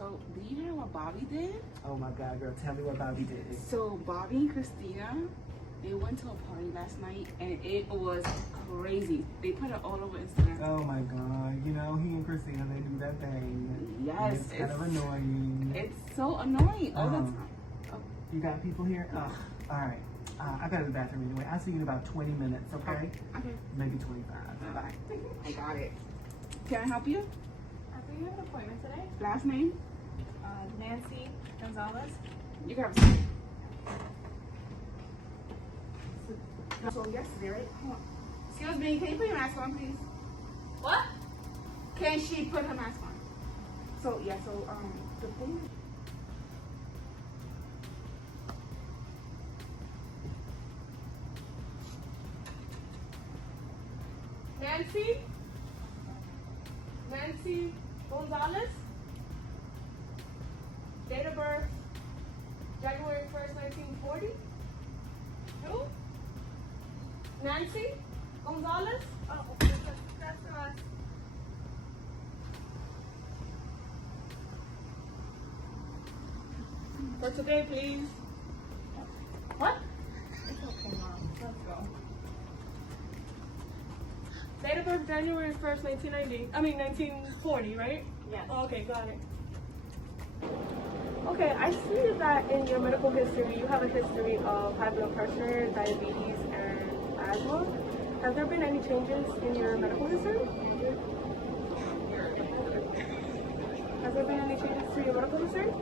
So, do you hear what Bobby did? Oh my God, girl, tell me what Bobby did. So, Bobby and Christina, they went to a party last night and it was crazy. They put it all over Instagram. Oh my God, you know, he and Christina, they do that thing. Yes. It's kind of annoying. It's so annoying all the time. Oh. You got people here? Ugh. All right. I got to the bathroom anyway. I'll see you in about 20 minutes, okay? Okay. Maybe 25. Bye. I got it. Can I help you? I think you have an appointment today. Last name? Nancy Gonzalez. You got it. So yesterday, right? Hold on. Excuse me, can you put your mask on, please? What? Can she put her mask on? So yeah, so the thing. Nancy Gonzalez. Date of birth, January 1st, 1940. Who? Nancy Gonzalez? Oh, that's us. For today, please. What? It's okay, Mom. Let's go. Date of birth, January 1st, 1940, right? Yes. Oh, okay, got it. Okay, I see that in your medical history, you have a history of high blood pressure, diabetes, and asthma. Have there been any changes in your medical history? Has there been any changes to your medical history?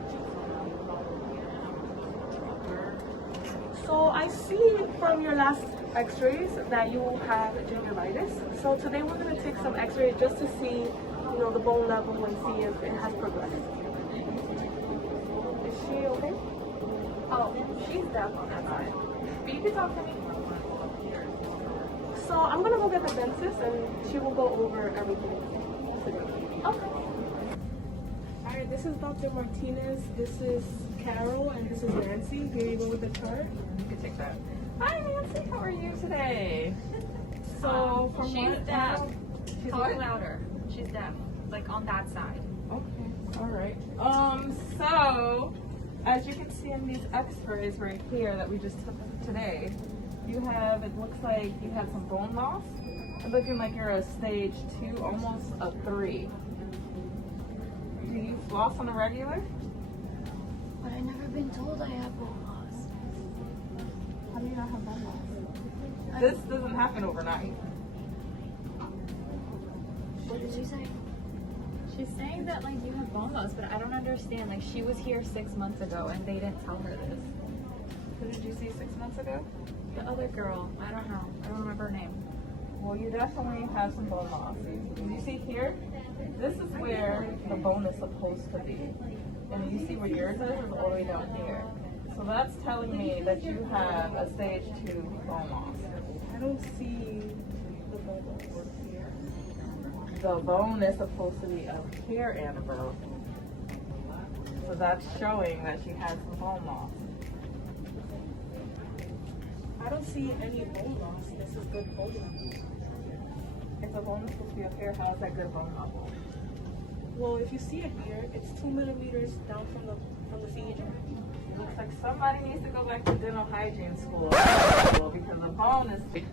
So I see from your last x-rays that you have gingivitis. So today we're going to take some x-rays just to see, the bone level and see if it has progressed. Is she okay? Oh, she's deaf on that side. But you can talk to me. So I'm going to go get the dentist and she will go over everything today. Okay. Alright, this is Dr. Martinez, this is Carol, and this is Nancy. Here you go with the chart. You can take that. Hi, Nancy. How are you today? So from She's what deaf. she's Talk what? louder. She's deaf. Like on that side. Okay. Alright. So, as you can see in these x-rays right here that we just took today, it looks like you have some bone loss. It's looking like you're a stage 2, almost a 3. Do you floss on a regular? But I've never been told I have bone loss. How do you not have bone loss? This doesn't happen overnight. What did she say? She's saying that like you have bone loss, but I don't understand. Like she was here 6 months ago and they didn't tell her this. Who did you see 6 months ago? The other girl, I don't know. I don't remember her name. Well, you definitely have some bone loss. You see here? This is where the bone is supposed to be. And you see where yours is all the way down here. So that's telling me that you have a stage 2 bone loss. I don't see the bone loss here. The bone is supposed to be up here, Annabelle. So that's showing that she has some bone loss. I don't see any bone loss. This is good bone loss. If the bone is supposed to be up here, how is that good bone loss? Well, if you see it here, it's 2 millimeters down from the seed. Looks like somebody needs to go back to dental hygiene school because the bone is. Okay.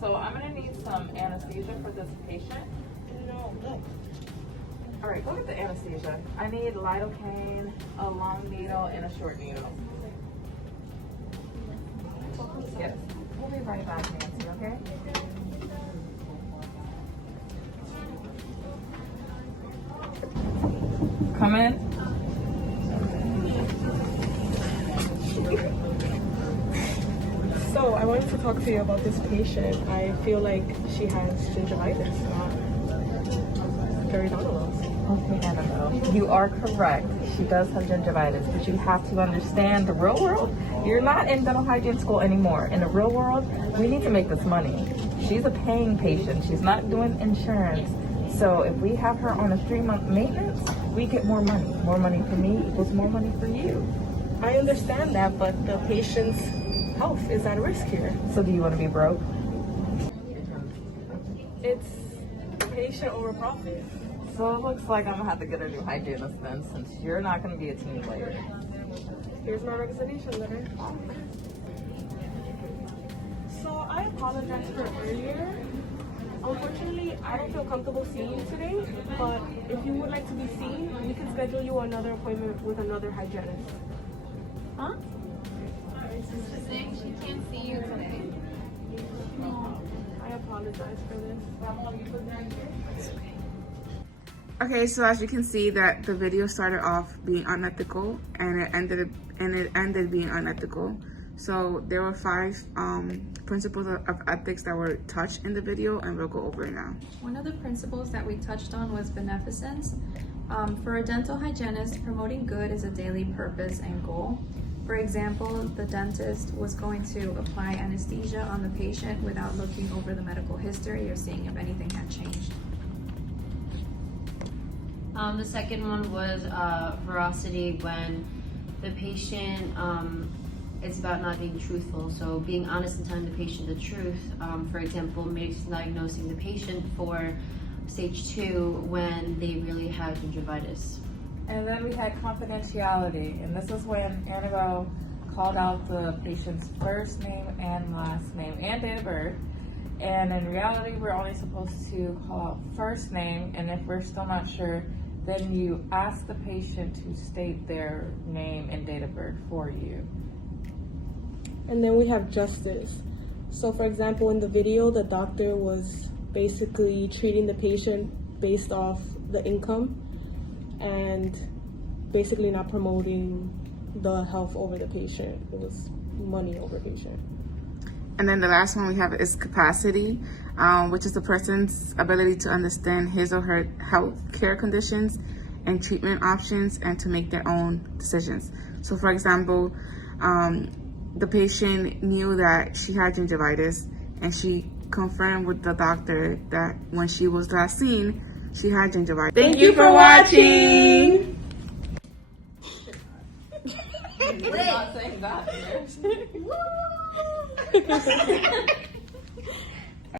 So I'm gonna need some anesthesia for this patient. No, look. All right, go get the anesthesia. I need lidocaine, a long needle, and a short needle. Yes. We'll be right back, Nancy. Okay. Come in. So I wanted to talk to you about this patient. I feel like she has gingivitis, not periodontal loss. Okay, Annabelle, you are correct. She does have gingivitis, but you have to understand the real world. You're not in dental hygiene school anymore. In the real world, we need to make this money. She's a paying patient. She's not doing insurance. So if we have her on a 3-month maintenance, we get more money. More money for me equals more money for you. I understand that, but the patient's health is at risk here. So do you want to be broke? It's patient over profit. So it looks like I'm gonna have to get a new hygienist then, since you're not gonna be a team player. Here's my resignation letter. So I apologize for earlier. Unfortunately, I don't feel comfortable seeing you today, but if you would like to be seen, we can schedule you another appointment with another hygienist. Huh? She's saying she can't see you today. I apologize for this. Okay, so as you can see that the video started off being unethical and it ended being unethical. So there were 5 principles of ethics that were touched in the video, and we'll go over it now. One of the principles that we touched on was beneficence. For a dental hygienist, promoting good is a daily purpose and goal. For example, the dentist was going to apply anesthesia on the patient without looking over the medical history or seeing if anything had changed. The second one was veracity, when the patient, it's about not being truthful. So being honest and telling the patient the truth. For example, misdiagnosing the patient for stage 2 when they really have gingivitis. And then we had confidentiality, and this is when Annabelle called out the patient's first name and last name and date of birth. And in reality, we're only supposed to call out first name, and if we're still not sure, then you ask the patient to state their name and date of birth for you. And then we have justice. So for example, in the video, the doctor was basically treating the patient based off the income and basically not promoting the health over the patient. It was money over patient. And then the last one we have is capacity, which is the person's ability to understand his or her health care conditions and treatment options and to make their own decisions. So for example, the patient knew that she had gingivitis and she confirmed with the doctor that when she was last seen, she had gingivitis. Thank you for watching! You're not saying that.